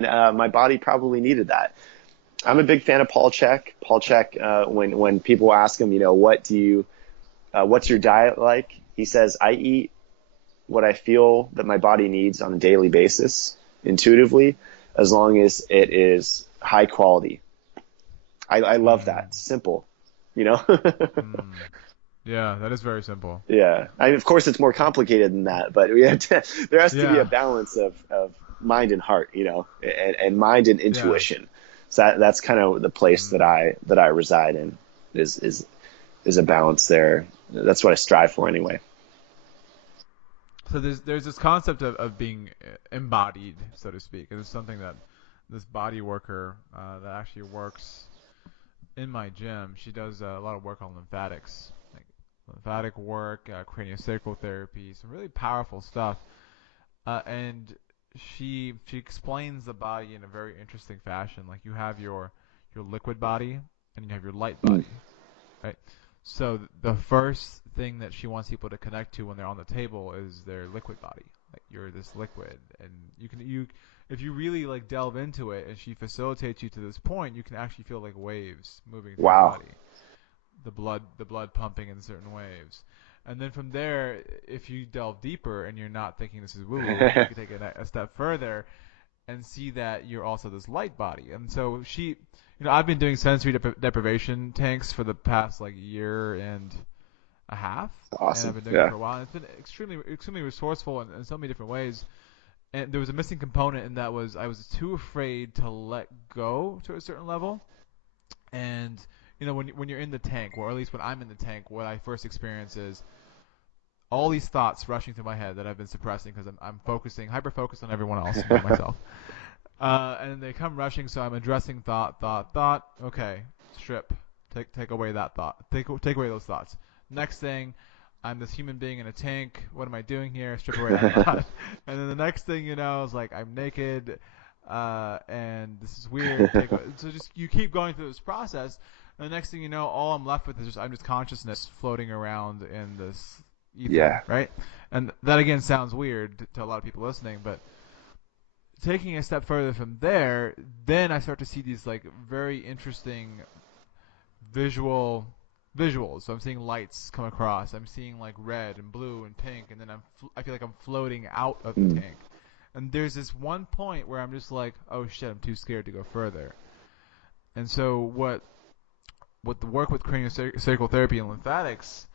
My body probably needed that. I'm a big fan of Paul Chek. Paul Chek, when people ask him, what's your diet like? He says, I eat what I feel that my body needs on a daily basis, intuitively, as long as it is high quality. I love that. Mm, Simple, you know? mm. Yeah, that is very simple. Yeah. Of course, it's more complicated than that, but there has to be a Yeah, balance of mind and heart, and mind and yeah. intuition. So that's kind of the place that Mm. I reside in is is is a balance there. That's what I strive for anyway. So there's this concept of being embodied, so to speak. And it's something that this body worker that actually works in my gym. She does a lot of work on lymphatics, like lymphatic work, craniosacral therapy, some really powerful stuff. And she explains the body in a very interesting fashion. Like you have your liquid body and you have your light Mm. body, right? So the first thing that she wants people to connect to when they're on the table is their liquid body. Like you're this liquid, and you if you really like delve into it, and she facilitates you to this point, you can actually feel like waves moving through your Wow. body, the blood pumping in certain waves. And then from there, if you delve deeper and you're not thinking this is woo woo, you can take it a step further and see that you're also this light body. And so I've been doing sensory deprivation tanks for the past like year and a half, and I've Awesome. been doing it Yeah. for a while. And it's been extremely resourceful in so many different ways. And there was a missing component, and that was I was too afraid to let go to a certain level. And when you're in the tank, or at least when I'm in the tank, what I first experience is all these thoughts rushing through my head that I've been suppressing because I'm focusing, hyper focused on everyone else, not myself. And they come rushing, so I'm addressing thought. Okay, strip. Take away that thought. Take away those thoughts. Next thing, I'm this human being in a tank. What am I doing here? Strip away that thought. And then the next thing you know is like I'm naked, and this is weird. So just you keep going through this process. And the next thing you know, all I'm left with is I'm just consciousness floating around in this ether, Yeah. right? And that again sounds weird to a lot of people listening, but taking a step further from there, then I start to see these like very interesting visual visuals. So I'm seeing lights come across. I'm seeing like red and blue and pink, and then I feel like I'm floating out of the Mm. tank. And there's this one point where I'm just like, oh shit, I'm too scared to go further. And so what the work with craniosacral therapy and lymphatics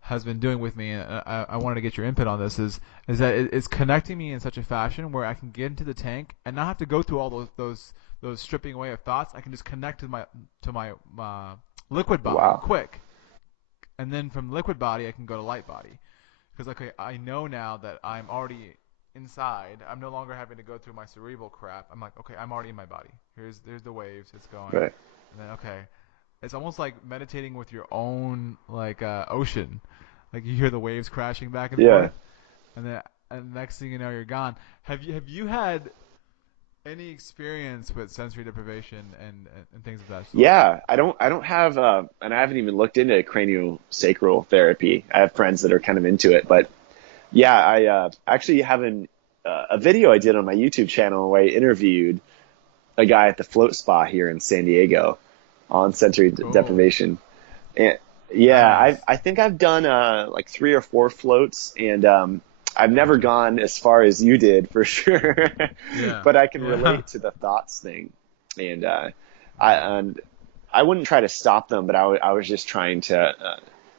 has been doing with me, and I wanted to get your input on this, is that it's connecting me in such a fashion where I can get into the tank and not have to go through all those stripping away of thoughts. I can just connect to my liquid body Wow. quick, and then from liquid body I can go to light body because okay, I know now that I'm already inside. I'm no longer having to go through my cerebral crap. I'm like, okay, I'm already in my body. There's the waves. It's going, Right. and then okay, it's almost like meditating with your own like ocean. Like you hear the waves crashing back and Yeah. forth, and then and the next thing you know, you're gone. Have you had any experience with sensory deprivation and things of that sort? Yeah. I don't have and I haven't even looked into craniosacral therapy. I have friends that are kind of into it, but yeah, I actually have a video I did on my YouTube channel where I interviewed a guy at the float spa here in San Diego on sensory Cool, deprivation. And yeah, nice. I think I've done like 3 or 4 floats, and I've never Gotcha. gone as far as you did for sure, Yeah, but I can yeah. relate to the thoughts thing, and I Mm. and I wouldn't try to stop them, but I was just trying to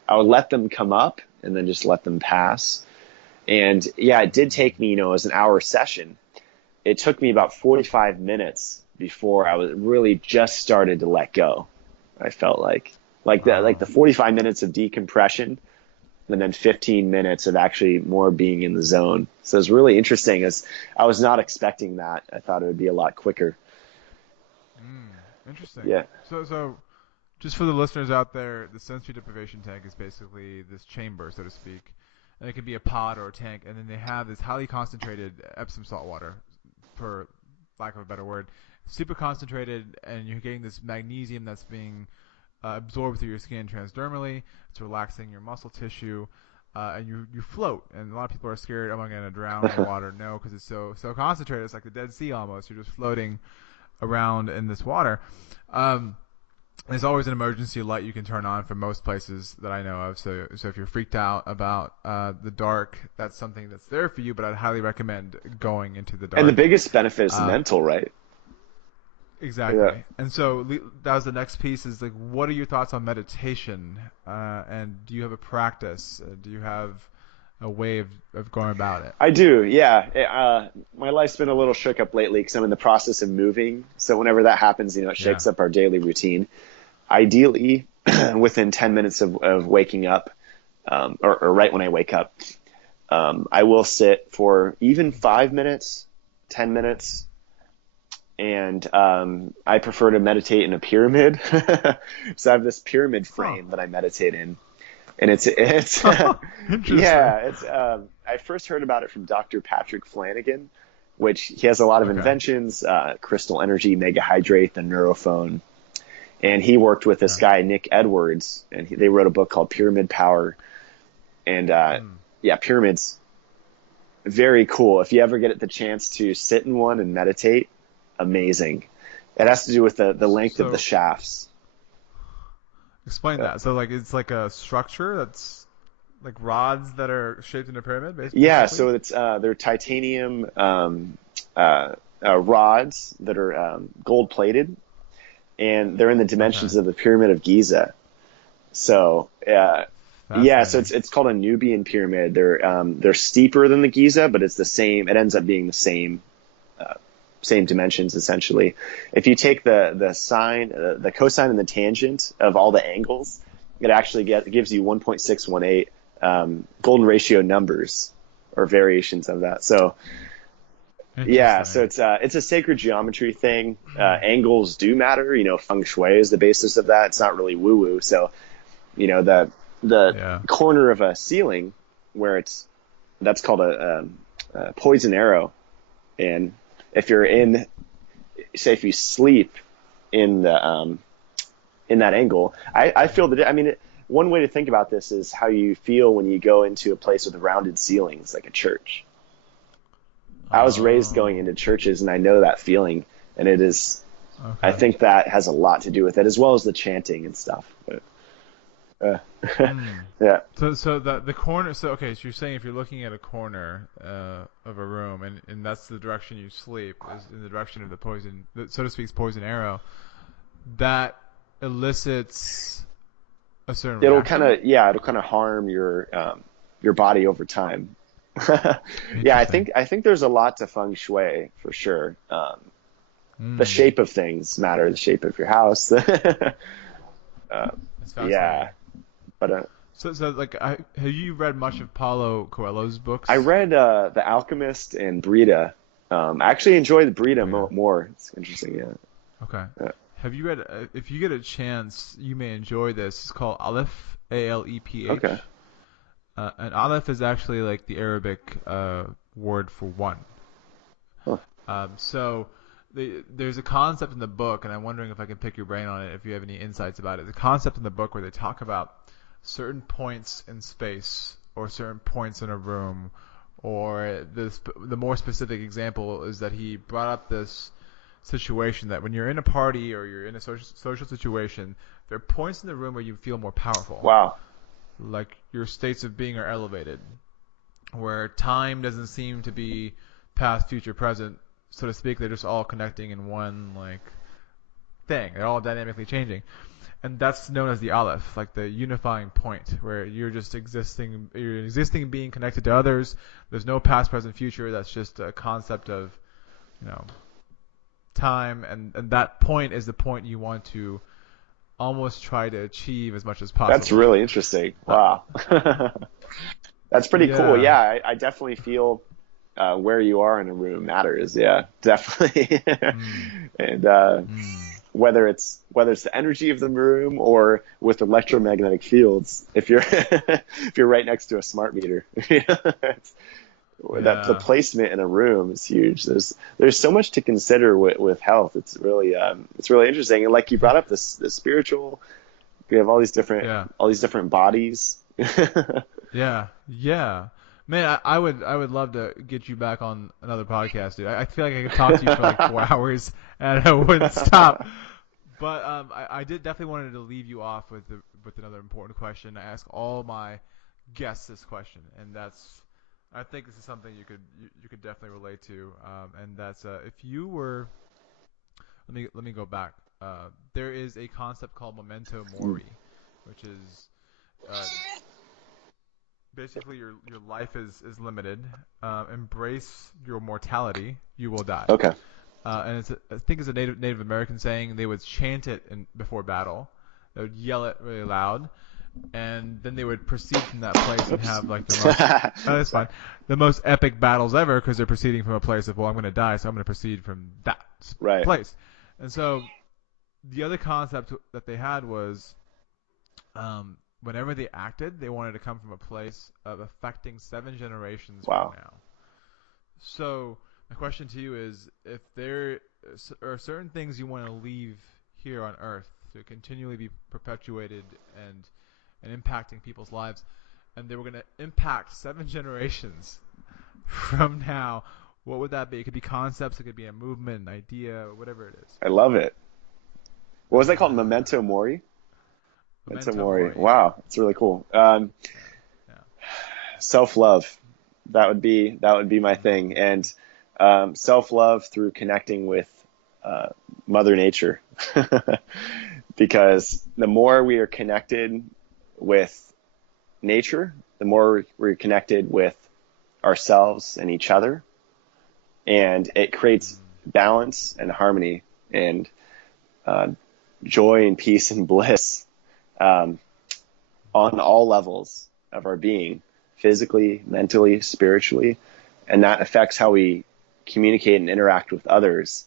I would let them come up and then just let them pass. And yeah, it did Mm. take me, it was an hour session. It took me about 45 minutes before I was really just started to let go. I felt like the Wow. 45 minutes of decompression and then 15 minutes of actually more being in the zone. So it's really interesting as I was not expecting that. I thought it would be a lot quicker. Mm. Interesting. Yeah. So just for the listeners out there, the sensory deprivation tank is basically this chamber, so to speak, and it can be a pod or a tank, and then they have this highly concentrated Epsom salt water, for lack of a better word, super concentrated, and you're getting this magnesium that's being absorbed through your skin transdermally. It's relaxing your muscle tissue, and you float. And a lot of people are scared, am I going to drown in the water? No, because it's so concentrated. It's like the Dead Sea almost. You're just floating around in this water. There's always an emergency light you can turn on for most places that I know of. So if you're freaked out about the dark, that's something that's there for you. But I'd highly recommend going into the dark. And the biggest benefit is mental, right? Exactly. Yeah. And so that was the next piece is like, what are your thoughts on meditation? And do you have a practice? Do you have a way of going about it? I do, yeah. My life's been a little shook up lately because I'm in the process of moving. So whenever that happens, it shakes up our daily routine. Ideally, within 10 minutes of waking up, or right when I wake up, I will sit for even 5 minutes, 10 minutes, and I prefer to meditate in a pyramid. So I have this pyramid frame that I meditate in, and it's Interesting. yeah. I first heard about it from Dr. Patrick Flanagan, which he has a lot of inventions: crystal energy, mega hydrate, the neurophone. And he worked with this guy, Nick Edwards, and they wrote a book called Pyramid Power. And pyramids, very cool. If you ever get the chance to sit in one and meditate, amazing. It has to do with the length of the shafts. Explain that. So it's like a structure that's like rods that are shaped in a pyramid, basically? Yeah, so it's they're titanium rods that are gold plated. And they're in the dimensions of the Pyramid of Giza. So, so it's called a Nubian pyramid. They're steeper than the Giza, but it's the same. It ends up being the same dimensions essentially. If you take the sine, the cosine, and the tangent of all the angles, it actually gives you 1.618 golden ratio numbers or variations of that. So. Yeah, so it's a sacred geometry thing. Angles do matter. Feng shui is the basis of that. It's not really woo woo. So, the corner of a ceiling where that's called a poison arrow. And if you're if you sleep in that angle, I feel one way to think about this is how you feel when you go into a place with rounded ceilings, like a church. I was raised going into churches, and I know that feeling, and it is. Okay. I think that has a lot to do with it, as well as the chanting and stuff. But, yeah. So the corner. So you're saying if you're looking at a corner of a room, and that's the direction you sleep, is in the direction of the poison, so to speak, poison arrow, that elicits a certain reaction? It'll kind of harm your body over time. Yeah, I think there's a lot to feng shui for sure. The shape of things matter, the shape of your house. Yeah, but have you read much of Paulo Coelho's books? I read The Alchemist and Brida. I actually enjoy the Brida more. It's interesting. Yeah. Okay. Have you read? If you get a chance, you may enjoy this. It's called Aleph, Aleph. Okay. And Aleph is actually like the Arabic word for one. Huh. So there's a concept in the book, and I'm wondering if I can pick your brain on it, if you have any insights about it. The concept in the book where they talk about certain points in space or certain points in a room, or the more specific example is that he brought up this situation that when you're in a party or you're in a social situation, there are points in the room where you feel more powerful. Wow. Like your states of being are elevated, where time doesn't seem to be past, future, present, so to speak. They're just all connecting in one thing. They're all dynamically changing, and that's known as the Aleph, like the unifying point, where you're just existing. You're an existing being connected to others. There's no past, present, future. That's just a concept of, time, and that point is the point you want to almost try to achieve as much as possible. That's really interesting. Wow. That's pretty cool. Yeah, I definitely feel where you are in a room matters. Yeah, definitely. And whether it's the energy of the room or with electromagnetic fields, if you're if you're right next to a smart meter, that the placement in a room is huge. There's so much to consider with health. It's really interesting. And like you brought up the spiritual, we have all these different bodies. Yeah. Yeah. Man, I would love to get you back on another podcast, dude. I feel like I could talk to you for like 4 hours and I wouldn't stop. But I did definitely wanted to leave you off with another important question. I ask all my guests this question, and I think this is something you could definitely relate to. And that's if you were let me go back. There is a concept called memento mori, which is uh, basically your life is limited. Embrace your mortality. You will die. Okay. And I think it's a Native American saying. They would chant it before battle. They would yell it really loud, and then they would proceed from that place and have like the most that's fine, the most epic battles ever because they're proceeding from a place of, well, I'm going to die, so I'm going to proceed from that Right. place. And so the other concept that they had was whenever they acted, they wanted to come from a place of affecting 7 generations Wow. from now. So my question to you is, if there are certain things you want to leave here on Earth to continually be perpetuated and impacting people's lives, and they were going to impact 7 generations from now, what would that be? It could be concepts, it could be a movement, an idea, whatever it is. I love it. What was that called? Memento mori? Memento mori. Wow, it's really cool. Yeah. Self-love. That would be my thing. And self-love through connecting with Mother Nature. Because the more we are connected with nature, the more we're connected with ourselves and each other. And it creates balance and harmony and joy and peace and bliss on all levels of our being, physically, mentally, spiritually. And that affects how we communicate and interact with others.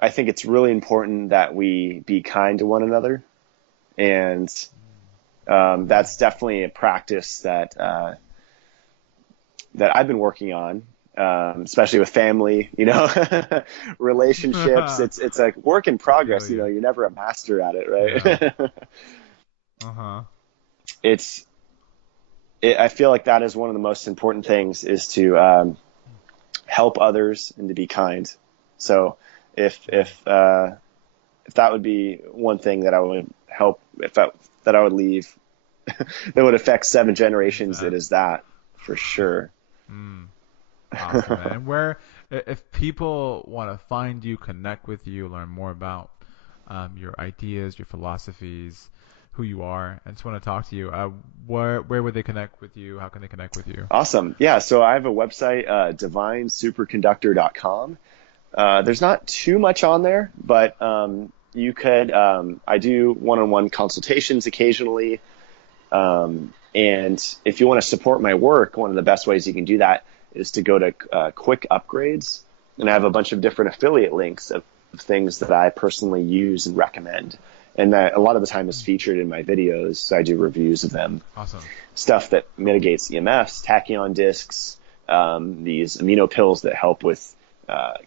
I think it's really important that we be kind to one another. And that's definitely a practice that I've been working on, especially with family, relationships. It's a work in progress. You're never a master at it, right? Yeah. I feel like that is one of the most important things, is to help others and to be kind. So if that would be one thing that I would help, that I would leave that would affect 7 generations, it is that, for sure. Awesome, man. And where, if people want to find you, connect with you, learn more about your ideas, your philosophies, who you are, and just want to talk to you, where would they connect with you? How can they connect with you? Awesome. Yeah, so I have a website, divinesuperconductor.com. There's not too much on there, but you could, I do one-on-one consultations occasionally. And if you want to support my work, one of the best ways you can do that is to go to Quick Upgrades. And I have a bunch of different affiliate links of things that I personally use and recommend. And that a lot of the time is featured in my videos, so I do reviews of them. Awesome. Stuff that mitigates EMFs, tachyon discs, these amino pills that help with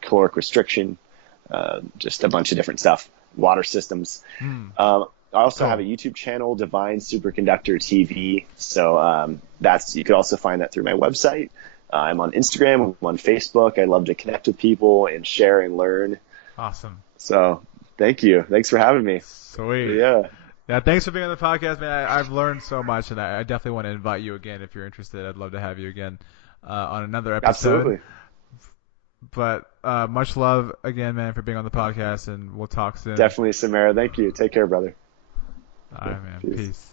caloric restriction, just a bunch of different stuff, water systems. I also have a YouTube channel, Divine Superconductor TV. So you could also find that through my website. I'm on Instagram, I'm on Facebook. I love to connect with people and share and learn. Awesome. So thank you. Thanks for having me. Sweet. Yeah. Yeah, thanks for being on the podcast, man. I've learned so much, and I definitely want to invite you again if you're interested. I'd love to have you again on another episode. Absolutely. But much love again, man, for being on the podcast, and we'll talk soon. Definitely, Samara. Thank you. Take care, brother. All right, man. Peace.